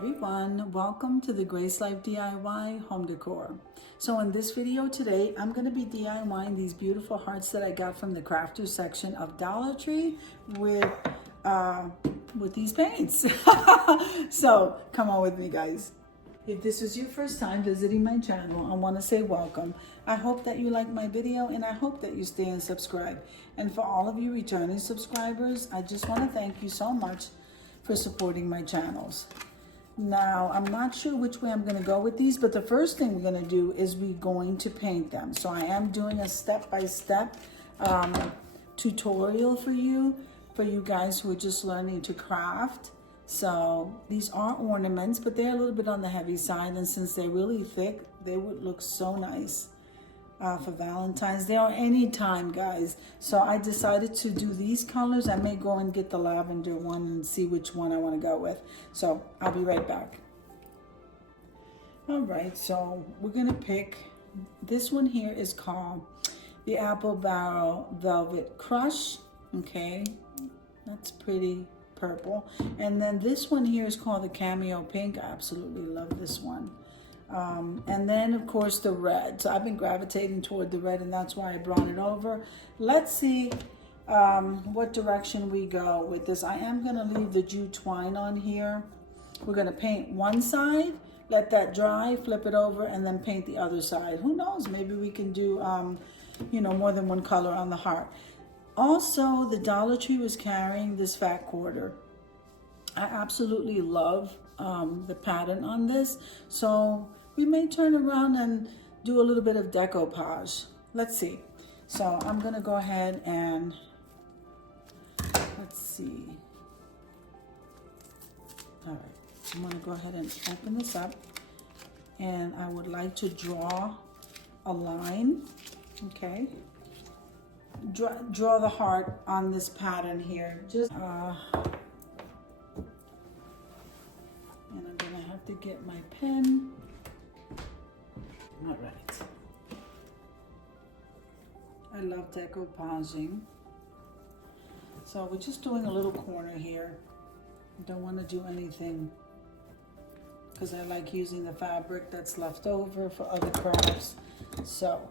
everyone, welcome to the Grace Life DIY home decor. So in this video today, I'm going to be DIYing these beautiful hearts that I got from the crafters section of Dollar Tree with these paints. So come on with me, guys. If this is your first time visiting my channel, I want to say welcome. I hope that you like my video and I hope that you stay and subscribe. And for all of you returning subscribers, I just want to thank you so much for supporting my channels. Now, I'm not sure which way I'm going to go with these, but the first thing we're going to do is we're going to paint them. So I am doing a step-by-step tutorial for you guys who are just learning to craft. So these are ornaments, but they're a little bit on the heavy side, and since they're really thick, they would look so nice for Valentine's Day or any time, guys. So I decided to do these colors. I may go and get the lavender one and see which one I want to go with. So I'll be right back. All right, so we're gonna pick, this one here is called the Apple Barrel Velvet Crush. Okay, that's pretty purple. And then this one here is called the Cameo Pink. I absolutely love this one. And then of course the red. So I've been gravitating toward the red, and that's why I brought it over. Let's see what direction we go with this. I am going to leave the jute twine on here. We're going to paint one side, let that dry, flip it over, and then paint the other side. Who knows, maybe we can do more than one color on the heart. Also, the Dollar Tree was carrying this fat quarter. I absolutely love the pattern on this, so we may turn around and do a little bit of decoupage. Let's see. So I'm gonna go ahead and let's see. All right, I'm gonna go ahead and open this up, and I would like to draw a line. Okay, draw the heart on this pattern here. Just and I'm gonna have to get my pen. All right. I love decoupaging. So we're just doing a little corner here. Don't want to do anything because I like using the fabric that's left over for other crafts. So,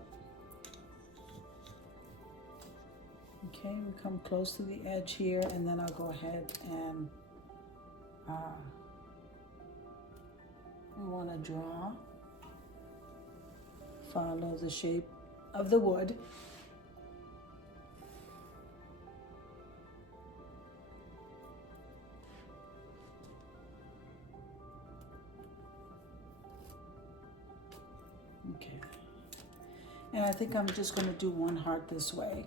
okay, we come close to the edge here, and then I'll go ahead and we want to draw, follow the shape of the wood. Okay, and I think I'm just going to do one heart this way.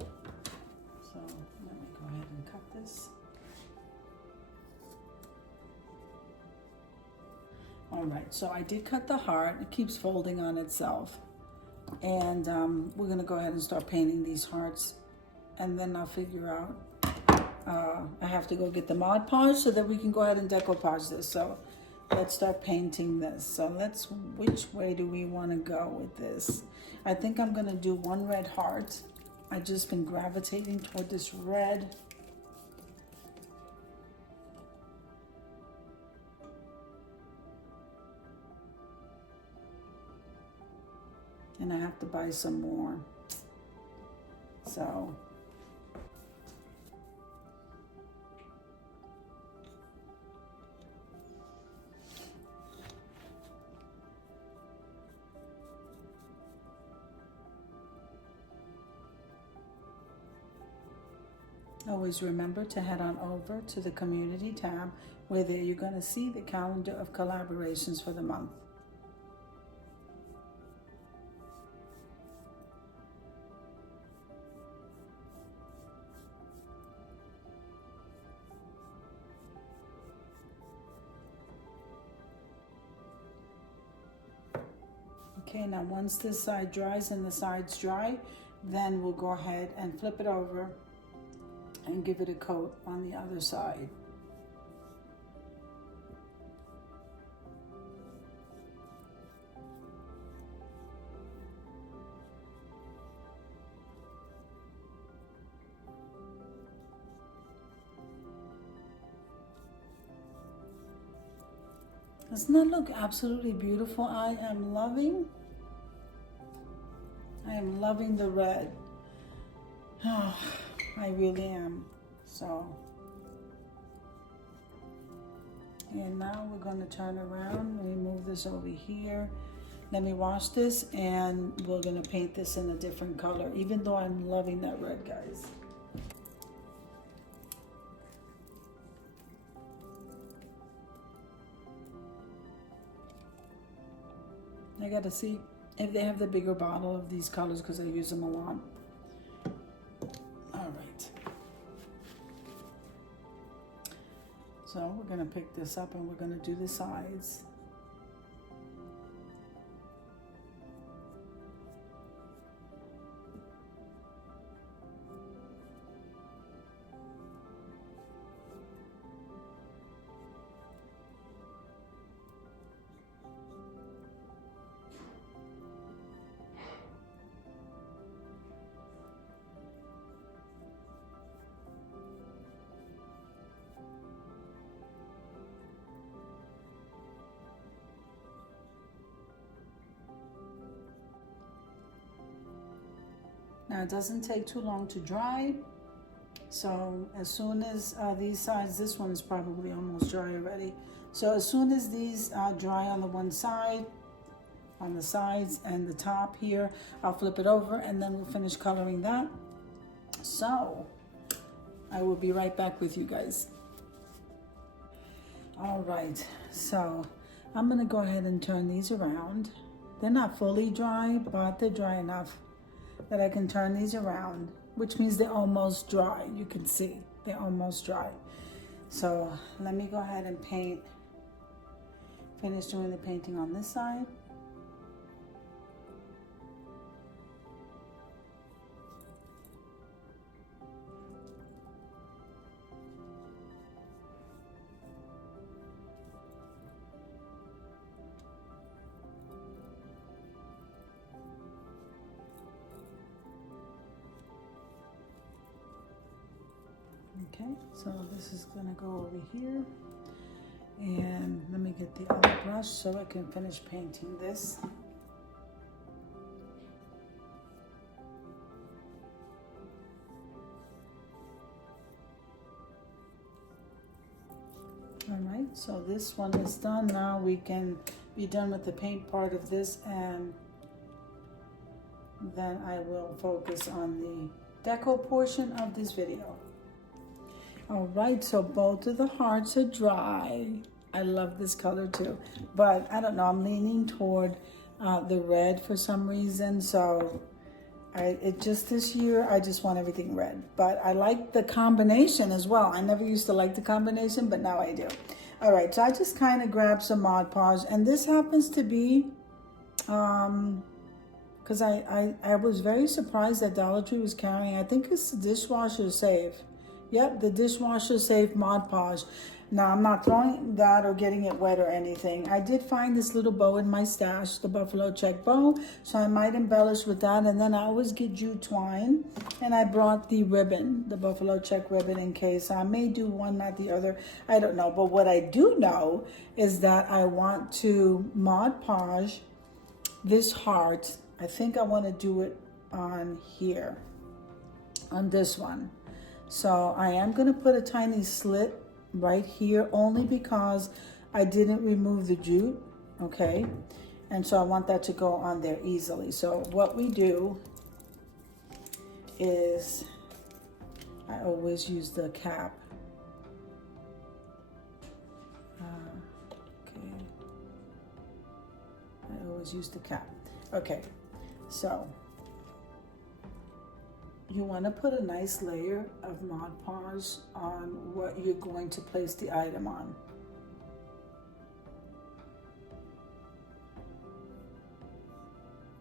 So let me go ahead and cut this. All right, so I did cut the heart. It keeps folding on itself. And we're gonna go ahead and start painting these hearts. And then I'll figure out, I have to go get the Mod Podge so that we can go ahead and decoupage this. So let's start painting this. So which way do we wanna go with this? I think I'm gonna do one red heart. I've just been gravitating toward this red. And I have to buy some more. So always remember to head on over to the community tab, where there you're going to see the calendar of collaborations for the month. Okay, now once this side dries and the sides dry, then we'll go ahead and flip it over and give it a coat on the other side. Doesn't that look absolutely beautiful? I am loving the red. Oh, I really am. So, and now we're going to turn around. Let me move this over here. Let me wash this, and we're going to paint this in a different color, even though I'm loving that red, guys. I got to see if they have the bigger bottle of these colors because I use them a lot. All right. So we're going to pick this up and we're going to do the sides. Now it doesn't take too long to dry. So as soon as these sides, this one is probably almost dry already. So as soon as these dry on the one side, on the sides and the top here, I'll flip it over and then we'll finish coloring that. So I will be right back with you guys. All right, so I'm gonna go ahead and turn these around. They're not fully dry, but they're dry enough that I can turn these around, which means they're almost dry. You can see they're almost dry. So let me go ahead and finish doing the painting on this side. Okay, so this is gonna go over here, and let me get the other brush so I can finish painting this. All right, so this one is done. Now we can be done with the paint part of this, and then I will focus on the deco portion of this video. All right, so both of the hearts are dry. I love this color too, but I don't know, I'm leaning toward the red for some reason. So this year, I just want everything red, but I like the combination as well. I never used to like the combination, but now I do. All right, so I just kind of grabbed some Mod Podge, and this happens to be, because I was very surprised that Dollar Tree was carrying, I think it's the dishwasher safe. Yep, the dishwasher safe Mod Podge. Now, I'm not throwing that or getting it wet or anything. I did find this little bow in my stash, the buffalo check bow, so I might embellish with that. And then I always get jute twine, and I brought the ribbon, the buffalo check ribbon, in case I may do one, not the other. I don't know, but what I do know is that I want to Mod Podge this heart. I think I want to do it on here, on this one. So I am going to put a tiny slit right here, only because I didn't remove the jute, okay? And so I want that to go on there easily. So what we do is, I always use the cap. Okay. I always use the cap. Okay, so you want to put a nice layer of Mod Podge on what you're going to place the item on.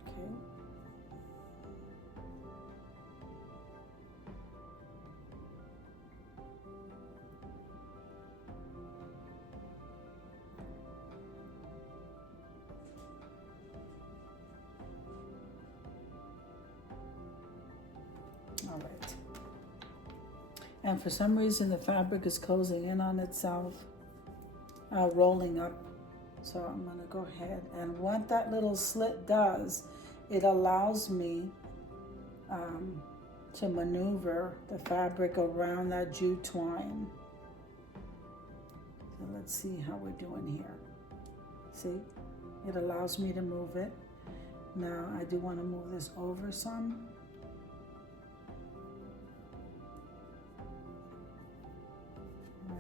Okay. All right. And for some reason, the fabric is closing in on itself, rolling up. So I'm gonna go ahead, and what that little slit does, it allows me to maneuver the fabric around that jute twine. So let's see how we're doing here. See, it allows me to move it. Now I do want to move this over some. Right.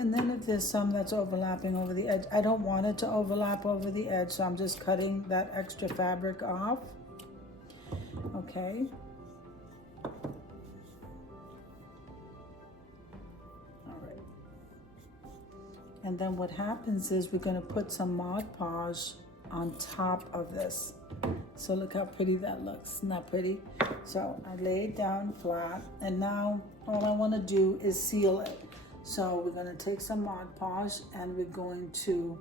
And then if there's some that's overlapping over the edge, I don't want it to overlap over the edge, so I'm just cutting that extra fabric off. Okay. All right. And then what happens is we're going to put some Mod Podge on top of this. So look how pretty that looks. Isn't that pretty? So I lay it down flat, and now all I want to do is seal it. So we're going to take some Mod Podge and we're going to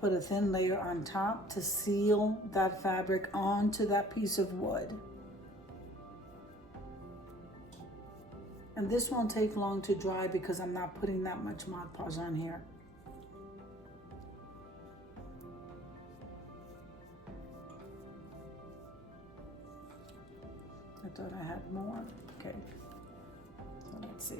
put a thin layer on top to seal that fabric onto that piece of wood. And this won't take long to dry because I'm not putting that much Mod Podge on here. I thought I had more. Okay. Let's see.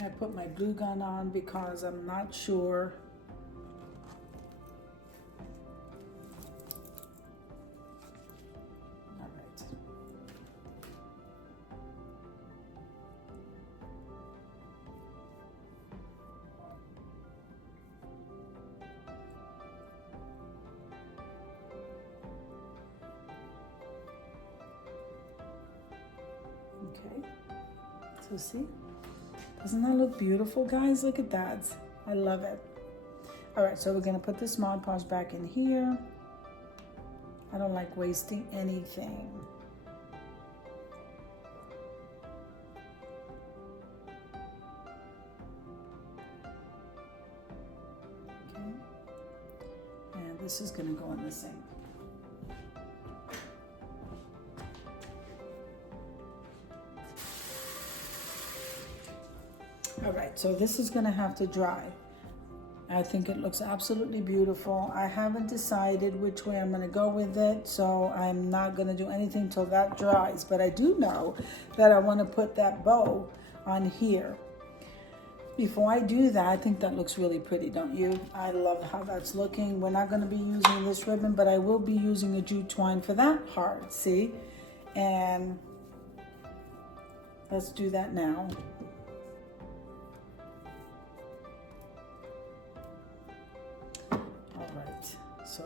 I put my glue gun on because I'm not sure. All right. Okay, so see, doesn't that look beautiful, guys? Look at that. I love it. All right, so we're gonna put this Mod Podge back in here. I don't like wasting anything. Okay, and this is gonna go in the sink. All right, so this is gonna have to dry. I think it looks absolutely beautiful. I haven't decided which way I'm gonna go with it, so I'm not gonna do anything till that dries, but I do know that I wanna put that bow on here. Before I do that, I think that looks really pretty, don't you? I love how that's looking. We're not gonna be using this ribbon, but I will be using a jute twine for that part, see? And let's do that now. So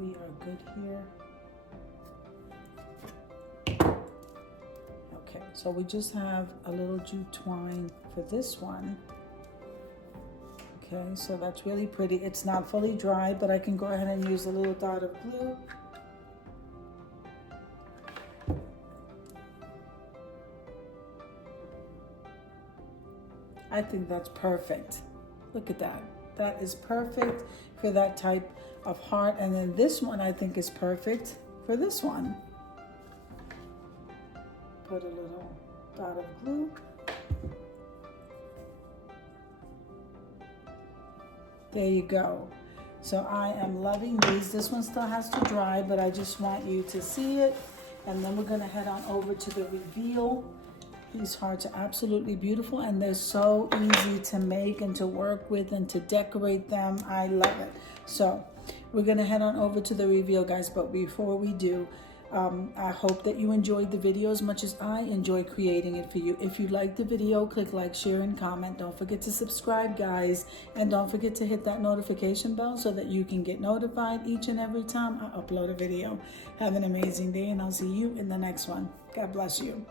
we are good here. Okay, so we just have a little jute twine for this one. Okay, so that's really pretty. It's not fully dry, but I can go ahead and use a little dot of glue. I think that's perfect. Look at that. That is perfect for that type of heart. And then this one I think is perfect for this one. Put a little dot of glue. There you go. So I am loving these. This one still has to dry, but I just want you to see it. And then we're gonna head on over to the reveal. These hearts are absolutely beautiful, and they're so easy to make and to work with and to decorate them. I love it. So we're gonna head on over to the reveal, guys, but before we do, I hope that you enjoyed the video as much as I enjoy creating it for you. If you liked the video, click like, share, and comment. Don't forget to subscribe, guys, and don't forget to hit that notification bell so that you can get notified each and every time I upload a video. Have an amazing day, and I'll see you in the next one. God bless you.